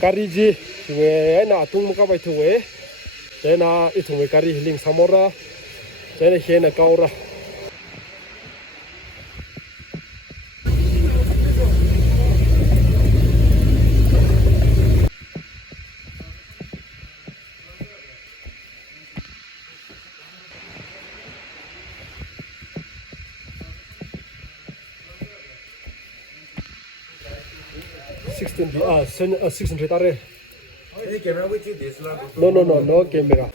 Kariji we na tung mo ka bai thu we te na I thung we kari hiling samora te na he na kaura $600 are. Any camera with you this long? No camera.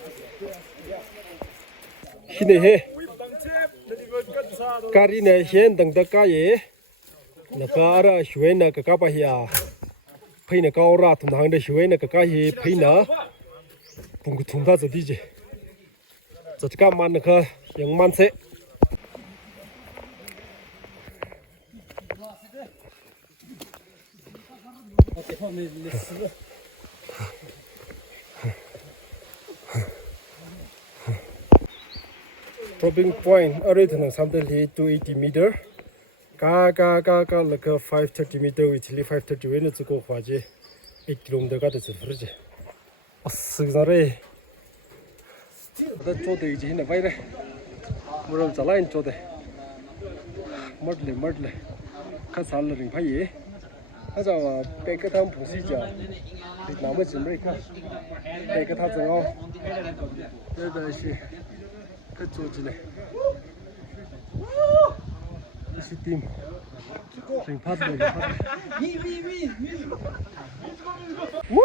Hine he. Kari ne hen dang da ka ye. Na ka ra shwe na ka pa hiya. Phai na ka ra thum hang da shwe na ka hi phai na. Pung thum da za di je. Za ka man na ka yang man se. Dropping point original something 280 meter. Ka like 530 meter which 530 when to go for 8 km ka de zhe. Asgare. Da cho de ji na bai re. Muram chalain cho de. Mudle. Ka sal ring phai ye. Ka ja pe ka tham phung si ja. Na ma jin re ka. Pe ka tha zeng ao. Da da shi. Ka cho ji le. Shi tim. Ring phat le. Woo!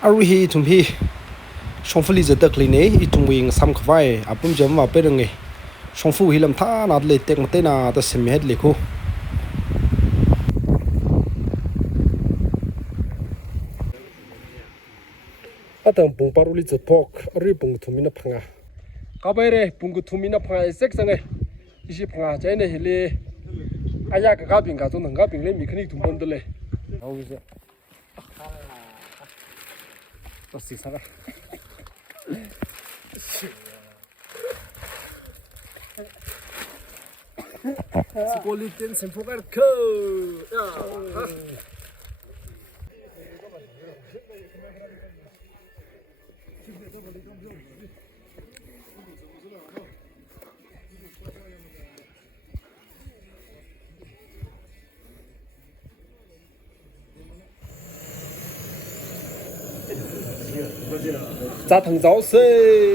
Aruhi tumhi shongfuli zata kline itungwing sam khwai apum jam wa perange shongfu hilam tha na le tek mate na ta sem het lekho atang pung paruli zopok ari pung thumina phanga kabaire pung thumina phanga sek sange isi phanga chaine hile aya ka bing ka to nang bing le mi khani thumbon dele hause Tosi saga. Sepoliten sempogar ko.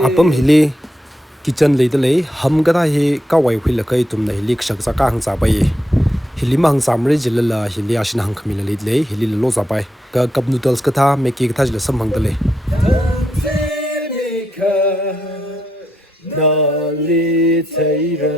Apam hili kitchen le de ham ga hi ka wai phil kai tum nei lik sak ka hang cha bai hili mang sam re jil la hili ashin hang khmi le hili lo za bai ka cup noodles ka tha me ki tha jil sam hang de le na li chai ra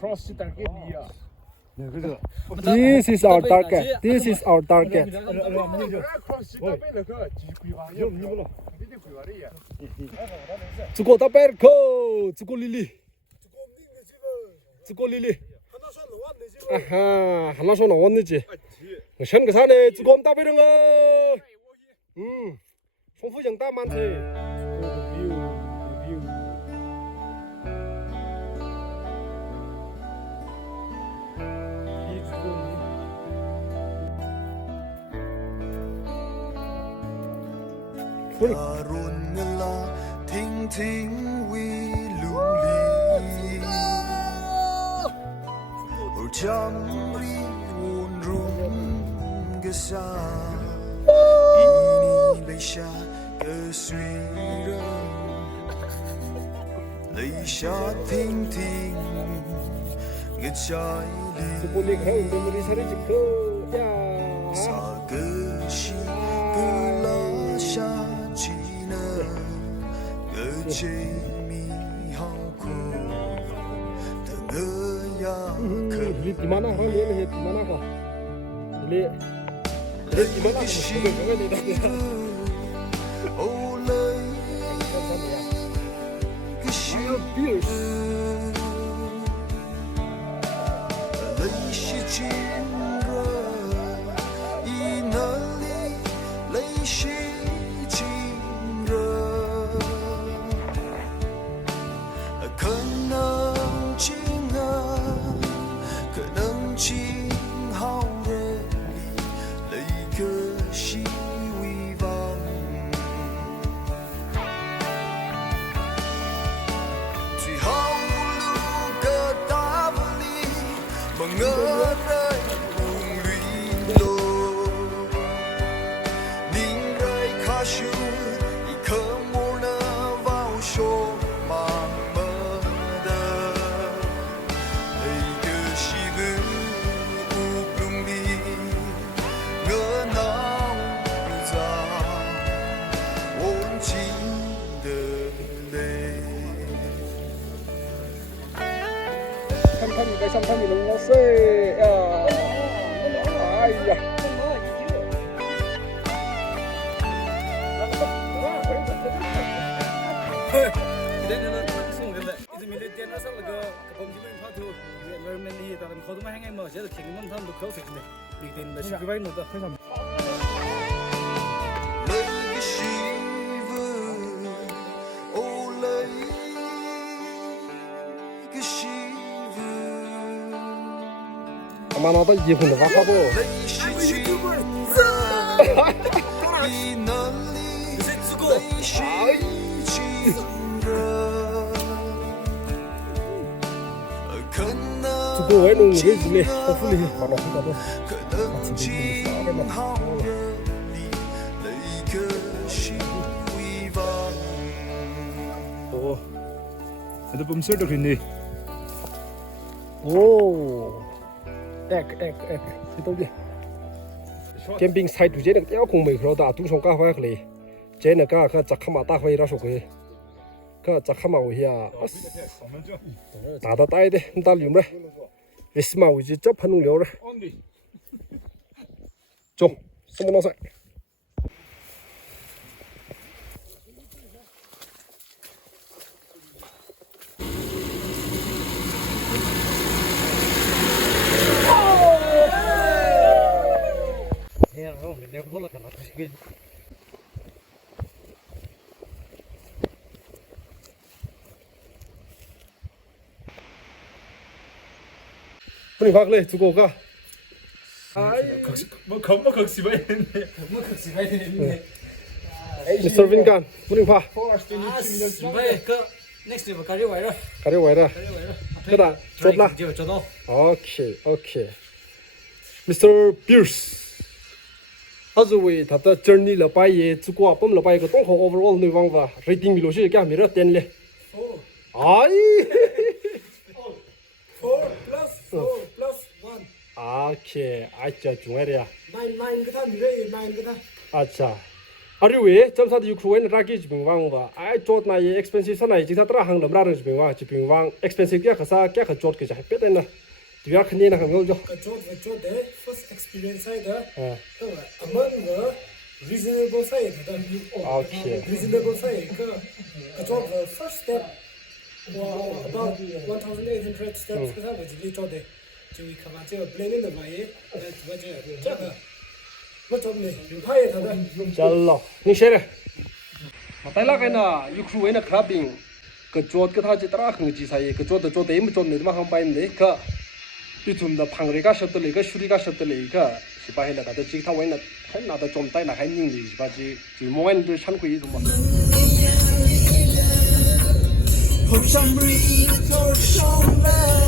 Cross the target. This is our target. This is our target. Zuko taperko, zuko lili. Aha, 하나 손 나왔는지. 션 그사네 zuko taper응. 총부장 따만테. Ting we luli or jamri unrum gesa ini leisha keswira 泪下停停个家里。 不离开我们的山里去可呀。 啥个是个拉下去呢？个姐妹好苦，等个呀可。 你di mana kau ni di mana kau? Ni di mana kau? Kau ni dah. 哦泪个是 Beers. 泪是情热，一那里泪是情热，可能情啊，可能情好热里，泪可是微望。 最好路个大不里，梦儿在梦里落。宁在卡修，一颗莫那vào số mà mơ的，那个是个乌龙里，我脑子忘记的泪。 삼삼이 너무 멋세. 야. 아이야. 이제는 송근데 이제 밀레티나 살가 범지면 파도 웨르멘리 다른 거도만 행해 뭐 제가 킹만 탄도 거기서 미긴 나 시그바이 노다 泪个媳妇，哦泪个媳妇， 아마 나도 이분 더 바꿔보. 泪是情热，一那里泪是情热，可能 두고 왜 농을 지내? 허풀이 바로 하다도. 可能情好热里，泪可是微望。 오. ada bomser ini 오. 액. 이동기. 캠핑 사이트 제는 떼어 공매 그러다 두성 까화 그래. 제는 까가 작하마 따화이라서 그래. 그 작하마 오히야. 나다 따야 돼. 달림래. 위스마 오지 저 파는 려래. 좀. 소문나서. 내가 몰랐다 나 지금 분이 박래 두고 가. 뭐 겁먹 극시바 했네 겁먹 극시바 했네 미스터 빈간 분이 봐. 시바에 그 next level 가려 와요 가려 와라. 그다 좁나. 저도 오케이. 미스터 비어스. 아주 왜 다다 저니 러바이에 주고 봄 러바이 그 동호 오버올 누방바 레이팅 밀로시 게 아니라 땐래. 아이. 4 plus 1 오케이. 아짜 중요해야. 9 그다 미래 9 그다 아차. 아리왜 점사도 유크로엔 라기 지빙왕바. 아이 좆나이 expensive 선나이 지사트라 항럼라르 지빙왕 지빙왕 expensive 게 가사 게 가족 게 잡혔다나. 뒤가 큰이나 한 거죠. 그저 대 first experience 사이다 아. among the reasonable side 오케이. reasonable side 그저 the first step about 1800 steps 그다 뭐지 리토데 저기 가가지고 블레인드 바에 맞아 자가 뭐 좀네 파에 다다 잘라. 니셔래. 마타이라 가이나 유크로엔 크라빙 그 좆 그 타지 따라 큰 지사이 그 좆도 좆데 임 좆네 마 한바인데 그 이tumda phangre ga shotle ga shuri ga shotle ga sipahela ga de jikta waina na da chom tai na hai ning ni ba ji ji moen de shan kui dum Hộp trăm ri thor sông lên